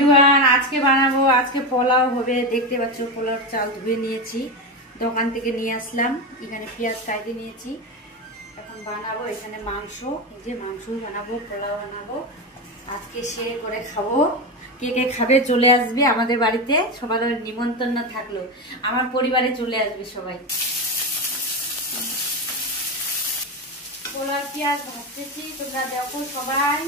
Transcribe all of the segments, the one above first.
Everyone, আজকে বানাবো, আজকে পোলাও হবে। দেখতে পাচ্ছ পোলাওর চাল ধুয়ে নিয়েছি, দোকান থেকে নিয়ে আসলাম। এখানে পেঁয়াজ কাটিয়ে নিয়েছি, এখন বানাবো। এখানে মাংস, এই যে মাংস বানাবো, পোলাও বানাবো। আজকে শেয়ার করে খাবো। কে কে খাবে চলে আসবে আমাদের বাড়িতে, সবার নিমন্ত্রণ থাকলো। আমার পরিবারে চলে আসবে সবাই। পোলাও পেঁয়াজ ভাজতেছি, তোমরা দেখো সবাই।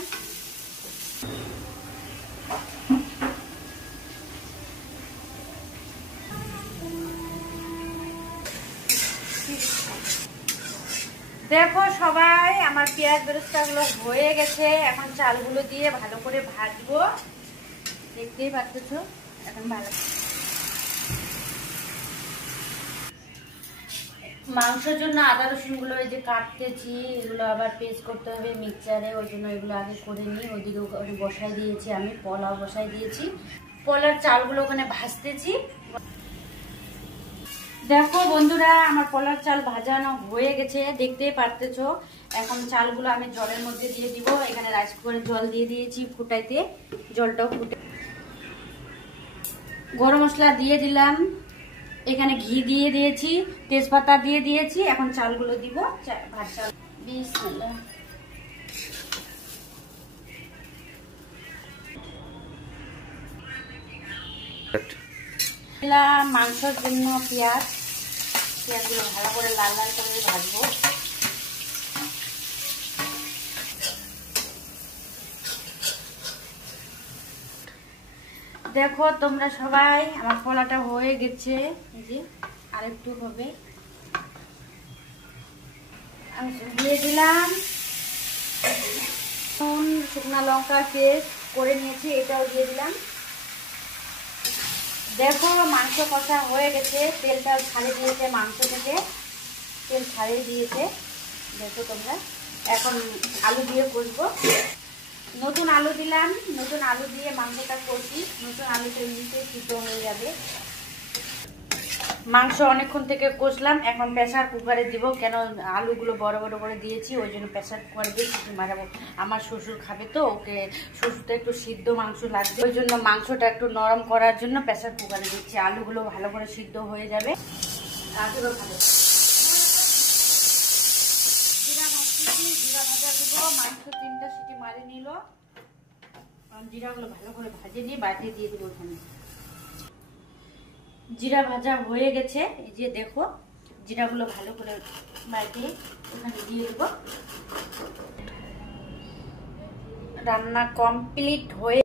দেখো সবাই, আমার পেঁয়াজ বেরেস্তা গুলো হয়ে গেছে। এখন চালগুলো দিয়ে ভালো করে ভাজবো, দেখতেই পাচ্ছ। এখন ভালো মাংসের জন্য আদা রসুন গুলো এই যে কাটতেছি, এগুলো আবার পেস্ট করতে হবে মিক্সচারে, ওই জন্য এগুলো আগে করে নিই। ওইদিকে বসাই দিয়েছি, আমি পোলাও বসাই দিয়েছি। পোলার চালগুলো ওখানে ভাজতেছি। দেখো বন্ধুরা, আমার পোলার চাল ভাজানো হয়ে গেছে, দেখতেই পারতেছো। এখন চালগুলো আমি জলের মধ্যে দিয়ে দিব। এখানে রাইস কুকারে জল দিয়ে দিয়েছি ফুটাইতে, জলটাও ফুটে। গরম মশলা দিয়ে দিলাম, এখানে ঘি দিয়ে দিয়েছি, তেজপাতা দিয়ে দিয়েছি। এখন চালগুলো দিব, ভাত চাল। বিসমিল্লাহ। মাংসের জন্য পেঁয়াজগুলো ভালো করে লাল লাল করে ভাজবো। দেখো তোমরা সবাই, আমার পোলাটা হয়ে গেছে, এই যে আরেকটু হবে। আমি দিয়ে দিলাম শুকনো লঙ্কা পেস্ট করে নিয়েছি, এটাও দিয়ে দিলাম। দেখো মাংস কষা হয়ে গেছে, তেলটা ছাড়িয়ে দিয়েছে, মাংস থেকে তেল ছাড়িয়ে দিয়েছে। দেখো তোমরা, এখন আলু দিয়ে কষবো। নতুন আলু দিলাম, নতুন আলু দিয়ে মাংসটা কষি। নতুন আলুটা এমনিতে সিদ্ধ হয়ে যাবে। মাংস অনেকক্ষণ থেকে কষলাম, এখন প্রেসার কুকারে দিব। কেন আলুগুলো বড় বড় করে দিয়েছি, ওই জন্য প্রেসার কুকারে দিয়ে সিটি মারাবো। আমার শ্বশুর খাবে তো, ওকে শ্বশুরটা একটু সিদ্ধ মাংস লাগবে, ওই জন্য মাংসটা একটু নরম করার জন্য প্রেসার কুকারে দিচ্ছি। আলুগুলো ভালো করে সিদ্ধ হয়ে যাবে। জিরা ভাজা দেবো, মাংস 3টা সিটি মারি নিল। জিরাগুলো ভালো করে ভাজে নিয়ে বাটি দিয়ে দেবো। ওখানে জিরা ভাজা হয়ে গেছে, এই যে দেখো জিরাগুলো ভালো করে বাটি ওখানে দিয়ে দেবো। রান্না কমপ্লিট হয়ে